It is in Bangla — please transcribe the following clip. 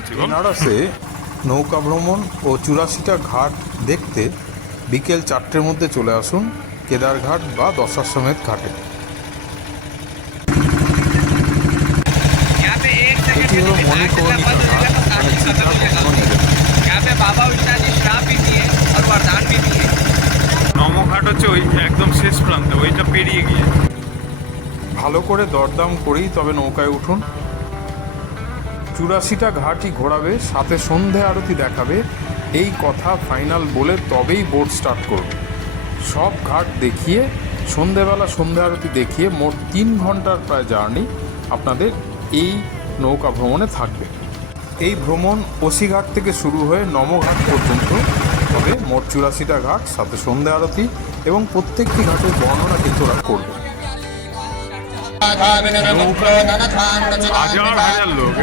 শুনছি। বেনারসে নৌকা ভ্রমণ ও 84টা ঘাট দেখতে বিকেল 4টের মধ্যে চলে আসুন কেদারঘাট বা দশাশ্বমেধ ঘাটে। এটি হলো মণিকর্ণিকা ঘাট, এখানে চিতা কখনো নেবে না। নমঘাট হচ্ছে ওই একদম শেষ প্রান্তে, ওইটা পেরিয়ে গিয়ে। ভালো করে দরদাম করেই তবে নৌকায় উঠুন। 84টা ঘাটই ঘোরাবে, সাথে সন্ধে আরতি দেখাবে, এই কথা ফাইনাল বলে তবেই বোট স্টার্ট করবে। সব ঘাট দেখিয়ে সন্ধেবেলা সন্ধে আরতি দেখিয়ে মোট 3 ঘন্টার প্রায় জার্নি আপনাদের এই নৌকা ভ্রমণে থাকবে। এই ভ্রমণ ওসিঘাট থেকে শুরু হয়ে নমঘাট পর্যন্ত হবে। মোট 84টা ঘাট, সাথে সন্ধে আরতি এবং প্রত্যেকটি ঘাটের বর্ণনা কিন্তু ওরা করবে। হাজার হাজার লোক।